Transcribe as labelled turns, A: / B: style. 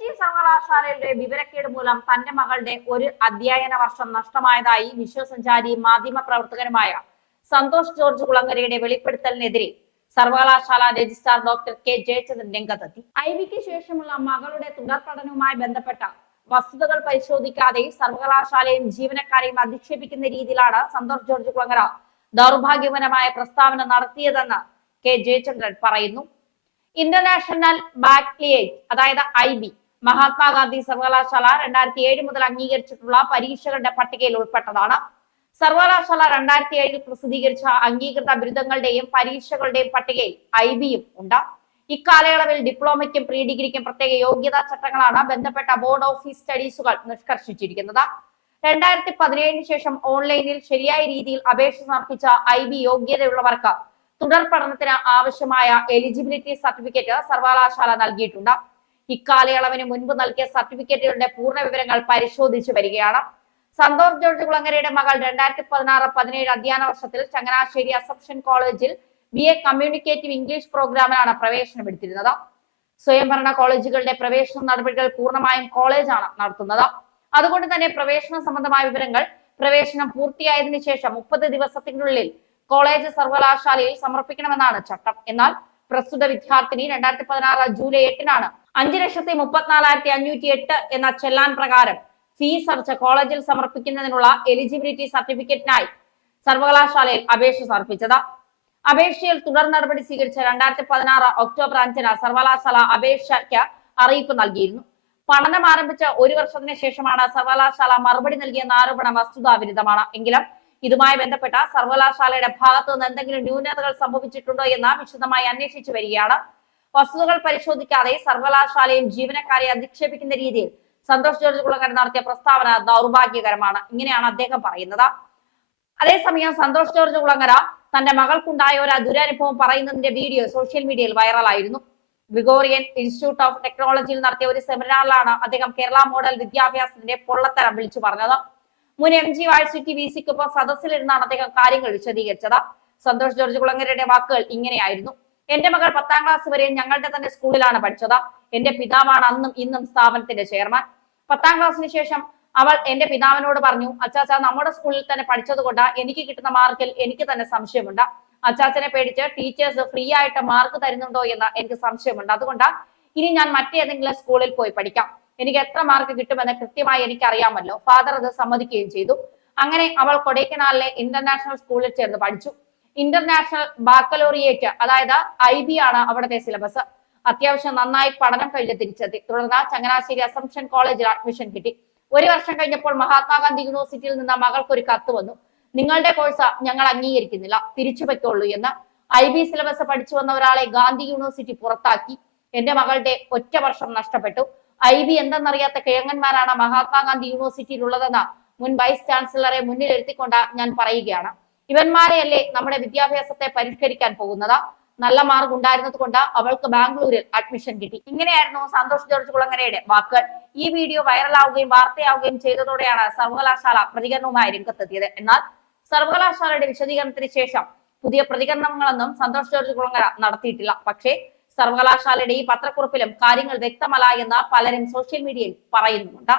A: G സർവകലാശാലയുടെ വിവരക്കേട് മൂലം തന്റെ മകളുടെ ഒരു അധ്യയന വർഷം നഷ്ടമായതായി വിശ്വസഞ്ചാരി മാധ്യമ പ്രവർത്തകനുമായ സന്തോഷ് ജോർജ് കുളങ്ങരയുടെ വെളിപ്പെടുത്തലിനെതിരെ സർവകലാശാല രജിസ്ട്രാർ ഡോക്ടർ കെ ജയചന്ദ്രൻ രംഗത്തെത്തി. ഐ വിക്ക് ശേഷമുള്ള മകളുടെ തുടർ പഠനവുമായി ബന്ധപ്പെട്ട വസ്തുതകൾ പരിശോധിക്കാതെ സർവകലാശാലയും ജീവനക്കാരെയും അധിക്ഷേപിക്കുന്ന രീതിയിലാണ് സന്തോഷ് ജോർജ് കുളങ്ങര ദൗർഭാഗ്യപരമായ പ്രസ്താവന നടത്തിയതെന്ന് കെ ജയചന്ദ്രൻ പറയുന്നു. ഇന്റർനാഷണൽ ബാക്ലിയേറ്റ് അതായത് ഐ ബി മഹാത്മാഗാന്ധി സർവകലാശാല രണ്ടായിരത്തി ഏഴ് മുതൽ അംഗീകരിച്ചിട്ടുള്ള പരീക്ഷകളുടെ പട്ടികയിൽ ഉൾപ്പെട്ടതാണ്. സർവകലാശാല രണ്ടായിരത്തി ഏഴിൽ പ്രസിദ്ധീകരിച്ച അംഗീകൃത ബിരുദങ്ങളുടെയും പരീക്ഷകളുടെയും പട്ടികയിൽ ഐ ബിയും ഉണ്ട്. ഇക്കാലയളവിൽ ഡിപ്ലോമയ്ക്കും പ്രീ ഡിഗ്രിക്കും പ്രത്യേക യോഗ്യതാ ചട്ടങ്ങളാണ് ബന്ധപ്പെട്ട ബോർഡ് ഓഫീസ് സ്റ്റഡീസുകൾ നിഷ്കർഷിച്ചിരിക്കുന്നത്. രണ്ടായിരത്തി പതിനേഴിന് ശേഷം ഓൺലൈനിൽ ശരിയായ രീതിയിൽ അപേക്ഷ സമർപ്പിച്ച ഐ ബി യോഗ്യതയുള്ളവർക്ക് തുടർ പഠനത്തിന് ആവശ്യമായ എലിജിബിലിറ്റി സർട്ടിഫിക്കറ്റ് സർവകലാശാല നൽകിയിട്ടുണ്ട്. ഇക്കാലയളവിന് മുൻപ് നൽകിയ സർട്ടിഫിക്കറ്റുകളുടെ പൂർണ വിവരങ്ങൾ പരിശോധിച്ചു വരികയാണ്. സന്തോഷ് ജോർജ് കുളങ്ങരയുടെ മകൾ രണ്ടായിരത്തി പതിനാറ് പതിനേഴ് അധ്യയന വർഷത്തിൽ ചങ്ങനാശ്ശേരി അസംഷൻ കോളേജിൽ ബി എ കമ്മ്യൂണിക്കേറ്റീവ് ഇംഗ്ലീഷ് പ്രോഗ്രാമിലാണ് പ്രവേശനം എടുത്തിരുന്നത്. സ്വയംഭരണ കോളേജുകളുടെ പ്രവേശന നടപടികൾ പൂർണമായും കോളേജാണ് നടത്തുന്നത്. അതുകൊണ്ട് തന്നെ പ്രവേശന സംബന്ധമായ വിവരങ്ങൾ പ്രവേശനം പൂർത്തിയായതിനു ശേഷം മുപ്പത് ദിവസത്തിനുള്ളിൽ കോളേജ് സർവകലാശാലയിൽ സമർപ്പിക്കണമെന്നാണ് ചട്ടം. എന്നാൽ പ്രസ്തുത വിദ്യാർത്ഥിനി രണ്ടായിരത്തി പതിനാറ് ജൂലൈ എട്ടിനാണ് അഞ്ചു ലക്ഷത്തി മുപ്പത്തിനാലായിരത്തി അഞ്ഞൂറ്റി എട്ട് എന്ന ചെല്ലാൻ പ്രകാരം ഫീസ് അടച്ച കോളേജിൽ സമർപ്പിക്കുന്നതിനുള്ള എലിജിബിലിറ്റി സർട്ടിഫിക്കറ്റിനായി സർവകലാശാലയിൽ അപേക്ഷ സമർപ്പിച്ചത്. അപേക്ഷയിൽ തുടർ നടപടി സ്വീകരിച്ച രണ്ടായിരത്തി പതിനാറ് ഒക്ടോബർ അഞ്ചിന് സർവകലാശാല അപേക്ഷയ്ക്ക് അറിയിപ്പ് നൽകിയിരുന്നു. പഠനം ആരംഭിച്ച ഒരു വർഷത്തിന് ശേഷമാണ് സർവകലാശാല മറുപടി നൽകിയെന്ന ആരോപണം വസ്തുതാവിരുദ്ധമാണ് എങ്കിലും ഇതുമായി ബന്ധപ്പെട്ട സർവകലാശാലയുടെ ഭാഗത്തു നിന്ന് എന്തെങ്കിലും ന്യൂനതകൾ സംഭവിച്ചിട്ടുണ്ടോ എന്ന് വിശദമായി അന്വേഷിച്ചു വരികയാണ് വസ്തുതകൾ പരിശോധിക്കാതെ സർവകലാശാലയും ജീവനക്കാരെ അധിക്ഷേപിക്കുന്ന രീതിയിൽ സന്തോഷ് ജോർജ് കുളങ്ങര നടത്തിയ പ്രസ്താവന ദൗർഭാഗ്യകരമാണ്. ഇങ്ങനെയാണ് അദ്ദേഹം പറയുന്നത്. അതേസമയം സന്തോഷ് ജോർജ് കുളങ്ങര തന്റെ മകൾക്കുണ്ടായ ഒരു ദുരനുഭവം പറയുന്നതിന്റെ വീഡിയോ സോഷ്യൽ മീഡിയയിൽ വൈറലായിരുന്നു. ഗ്രിഗോറിയൻ ഇൻസ്റ്റിറ്റ്യൂട്ട് ഓഫ് ടെക്നോളജിയിൽ നടത്തിയ ഒരു സെമിനാറിലാണ് അദ്ദേഹം കേരള മോഡൽ വിദ്യാഭ്യാസത്തിന്റെ പൊള്ളത്തരം വിളിച്ചു പറഞ്ഞത്. മുൻ എം ജി വാഴ്സിറ്റി വി സിക്കൊപ്പം സദസ്സിലിരുന്നാണ് അദ്ദേഹം കാര്യങ്ങൾ വിശദീകരിച്ചത്. സന്തോഷ് ജോർജ് കുളങ്ങരയുടെ വാക്കുകൾ ഇങ്ങനെയായിരുന്നു. എന്റെ മകൾ പത്താം ക്ലാസ് വരെ ഞങ്ങളുടെ തന്നെ സ്കൂളിലാണ് പഠിച്ചത്. എന്റെ പിതാവാണ് അന്നും ഇന്നും സ്ഥാപനത്തിന്റെ ചെയർമാൻ പത്താം ക്ലാസ്സിന് ശേഷം അവൾ എന്റെ പിതാവിനോട് പറഞ്ഞു അച്ചാച്ച നമ്മുടെ സ്കൂളിൽ തന്നെ പഠിച്ചത് എനിക്ക് കിട്ടുന്ന മാർക്കിൽ എനിക്ക് തന്നെ സംശയമുണ്ട്. അച്ചാച്ചനെ പേടിച്ച് ടീച്ചേഴ്സ് ഫ്രീ ആയിട്ട് മാർക്ക് തരുന്നുണ്ടോ എന്ന് എനിക്ക് സംശയമുണ്ട്. അതുകൊണ്ട് ഇനി ഞാൻ മറ്റേതെങ്കിലും സ്കൂളിൽ പോയി പഠിക്കാം. എനിക്ക് എത്ര മാർക്ക് കിട്ടുമെന്ന് കൃത്യമായി എനിക്ക് അറിയാമല്ലോ ഫാദർ അത് സമ്മതിക്കുകയും ചെയ്തു. അങ്ങനെ അവൾ കൊടൈക്കനാലിലെ ഇന്റർനാഷണൽ സ്കൂളിൽ ചേർന്ന് പഠിച്ചു. ഇന്റർനാഷണൽ ബാക്കലോറിയേറ്റ് അതായത് ഐ ബി ആണ് അവിടുത്തെ സിലബസ് അത്യാവശ്യം നന്നായി പഠനം കഴിഞ്ഞ് തിരിച്ചെത്തി. തുടർന്ന് ചങ്ങനാശ്ശേരി അസംഷൻ കോളേജിൽ അഡ്മിഷൻ കിട്ടി. ഒരു വർഷം കഴിഞ്ഞപ്പോൾ മഹാത്മാഗാന്ധി യൂണിവേഴ്സിറ്റിയിൽ നിന്ന് മകൾക്ക് ഒരു കത്ത് വന്നു. നിങ്ങളുടെ കോഴ്സ് ഞങ്ങൾ അംഗീകരിക്കുന്നില്ല. തിരിച്ചു വെക്കുള്ളൂ എന്ന്. ഐ ബി സിലബസ് പഠിച്ചു വന്ന ഒരാളെ ഗാന്ധി യൂണിവേഴ്സിറ്റി പുറത്താക്കി. എന്റെ മകളുടെ ഒറ്റ വർഷം നഷ്ടപ്പെട്ടു. ഐ ബി എന്തെന്നറിയാത്ത കിഴങ്ങന്മാരാണ് മഹാത്മാഗാന്ധി യൂണിവേഴ്സിറ്റിയിൽ ഉള്ളതെന്ന് മുൻ വൈസ് ചാൻസലറെ മുന്നിലിരുത്തിക്കൊണ്ട് ഞാൻ പറയുകയാണ്. ഇവന്മാരെയല്ലേ നമ്മുടെ വിദ്യാഭ്യാസത്തെ പരിഷ്കരിക്കാൻ പോകുന്നത്? നല്ല മാർക്ക് ഉണ്ടായിരുന്നത് കൊണ്ട് അവൾക്ക് ബാംഗ്ലൂരിൽ അഡ്മിഷൻ കിട്ടി. ഇങ്ങനെയായിരുന്നു സന്തോഷ് ജോർജ് കുളങ്ങരയുടെ വാക്കുകൾ. ഈ വീഡിയോ വൈറലാവുകയും വാർത്തയാവുകയും ചെയ്തതോടെയാണ് സർവകലാശാല പ്രതികരണവുമായി രംഗത്തെത്തിയത്. എന്നാൽ സർവകലാശാലയുടെ വിശദീകരണത്തിന് ശേഷം പുതിയ പ്രതികരണങ്ങളൊന്നും സന്തോഷ് ജോർജ് കുളങ്ങര നടത്തിയിട്ടില്ല. പക്ഷേ സർവകലാശാലയുടെ ഈ പത്രക്കുറിപ്പിലും കാര്യങ്ങൾ വ്യക്തമല്ല എന്ന് പലരും സോഷ്യൽ മീഡിയയിൽ പറയുന്നുമുണ്ട്.